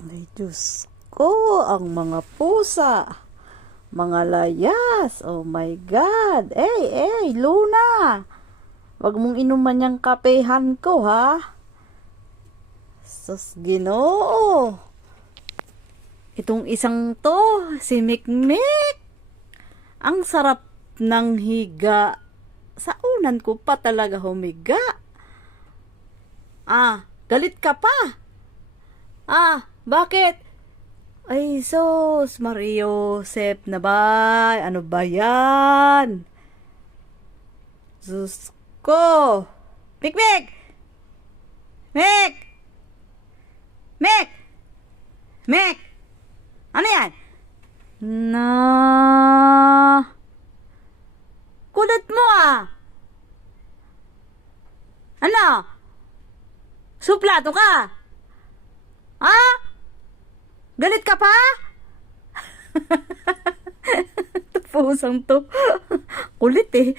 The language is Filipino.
Ay, Diyos ko, ang mga pusa, mga layas, oh my God. Luna, wag mong inuman yung kapehan ko, ha? Sus, Ginoo. Itong isang to, si Mikmik. Ang sarap ng higa. Sa unan ko pa talaga humiga. Galit ka pa? Bakit? Ay, sus, Mariosep na ba? Ano ba yan? Sus ko. Mik, Mik! Mik! Mik! Mik! Ano yan? Na... Kulit mo Ano? Suplato ka? Galit ka pa? Pusang to. Kulit eh.